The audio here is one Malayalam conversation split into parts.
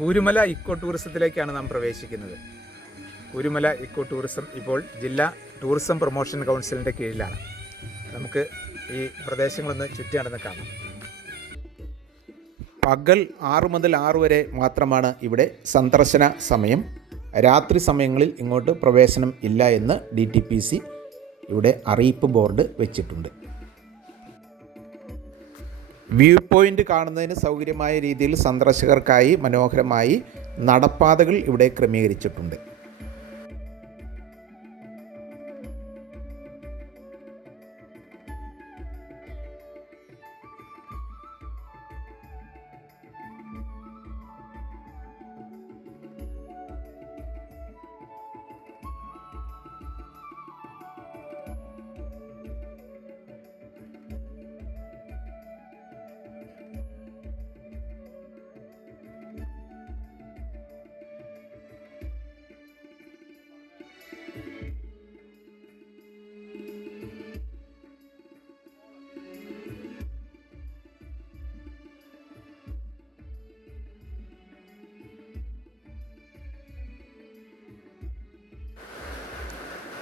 കൂരുമല ഇക്കോ ടൂറിസത്തിലേക്കാണ് നാം പ്രവേശിക്കുന്നത്. കൂരുമല ഇക്കോ ടൂറിസം ഇപ്പോൾ ജില്ലാ ടൂറിസം പ്രൊമോഷൻ കൗൺസിലിൻ്റെ കീഴിലാണ്. നമുക്ക് ഈ പ്രദേശങ്ങളൊന്ന് ചുറ്റി നടന്ന് കാണാം. പകൽ 6 മുതൽ 6 വരെ മാത്രമാണ് ഇവിടെ സന്ദർശന സമയം. രാത്രി സമയങ്ങളിൽ ഇങ്ങോട്ട് പ്രവേശനം ഇല്ല എന്ന് DTPC ഇവിടെ അറിയിപ്പ് ബോർഡ് വെച്ചിട്ടുണ്ട്. വ്യൂ പോയിൻ്റ് കാണുന്നതിന് സൗകര്യമായ രീതിയിൽ സന്ദർശകർക്കായി മനോഹരമായി നടപ്പാതകൾ ഇവിടെ ക്രമീകരിച്ചിട്ടുണ്ട്.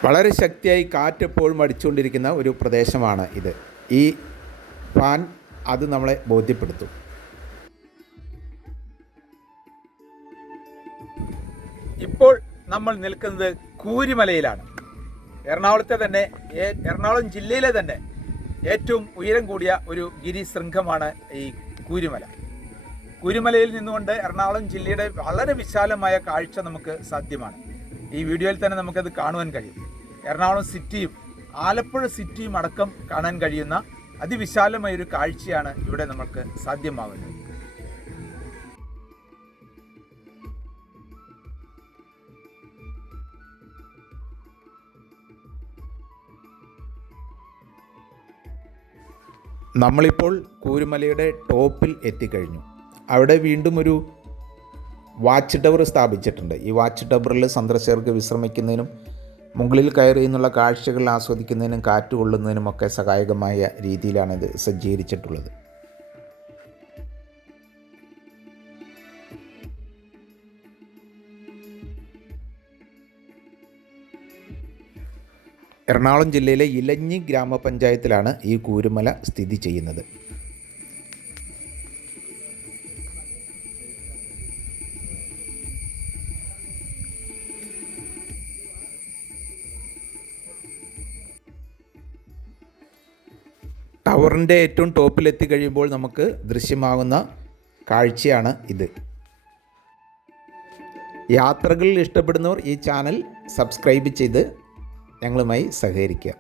വളരെ ശക്തിയായി കാറ്റെപ്പോഴും അടിച്ചുകൊണ്ടിരിക്കുന്ന ഒരു പ്രദേശമാണ് ഇത്. ഈ ഫാൻ അത് നമ്മളെ ബോധ്യപ്പെടുത്തും. ഇപ്പോൾ നമ്മൾ നിൽക്കുന്നത് കൂരുമലയിലാണ്. എറണാകുളം ജില്ലയിലെ തന്നെ ഏറ്റവും ഉയരം കൂടിയ ഒരു ഗിരിശൃംഖമാണ് ഈ കൂരുമല. കൂരുമലയിൽ നിന്നുകൊണ്ട് എറണാകുളം ജില്ലയുടെ വളരെ വിശാലമായ കാഴ്ച നമുക്ക് സാധ്യമാണ്. ഈ വീഡിയോയിൽ തന്നെ നമുക്കത് കാണുവാൻ കഴിയും. എറണാകുളം സിറ്റിയും ആലപ്പുഴ സിറ്റിയും അടക്കം കാണാൻ കഴിയുന്ന അതിവിശാലമായൊരു കാഴ്ചയാണ് ഇവിടെ നമുക്ക് സാധ്യമാകുന്നത്. നമ്മളിപ്പോൾ കൂരുമലയുടെ ടോപ്പിൽ എത്തിക്കഴിഞ്ഞു. അവിടെ വീണ്ടും ഒരു വാച്ച് ടവർ സ്ഥാപിച്ചിട്ടുണ്ട്. ഈ വാച്ച് ടവറിൽ സന്ദർശകർക്ക് വിശ്രമിക്കുന്നതിനും മുകളിൽ കയറി നിന്നുള്ള കാഴ്ചകൾ ആസ്വദിക്കുന്നതിനും കാറ്റ് കൊള്ളുന്നതിനുമൊക്കെ സഹായകമായ രീതിയിലാണ് ഇത് സജ്ജീകരിച്ചിട്ടുള്ളത്. എറണാകുളം ജില്ലയിലെ ഇലഞ്ഞി ഗ്രാമപഞ്ചായത്തിലാണ് ഈ കൂരുമല സ്ഥിതി ചെയ്യുന്നത്. ടവറിൻ്റെ ഏറ്റവും ടോപ്പിലെത്തി കഴിയുമ്പോൾ നമുക്ക് ദൃശ്യമാകുന്ന കാഴ്ചയാണ് ഇത്. യാത്രകൾ ഇഷ്ടപ്പെടുന്നവർ ഈ ചാനൽ സബ്സ്ക്രൈബ് ചെയ്ത് ഞങ്ങളുമായി സഹകരിക്കുക.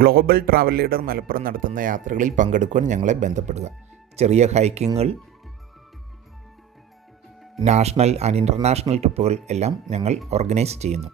ഗ്ലോബൽ ട്രാവൽ ലീഡർ മലപ്പുറം നടത്തുന്ന യാത്രകളിൽ പങ്കെടുക്കുവാൻ ഞങ്ങളെ ബന്ധപ്പെടുക. ചെറിയ ഹൈക്കിങ്ങുകൾ, നാഷണൽ ആൻഡ് ഇൻ്റർനാഷണൽ ട്രിപ്പുകൾ എല്ലാം ഞങ്ങൾ ഓർഗനൈസ് ചെയ്യുന്നു.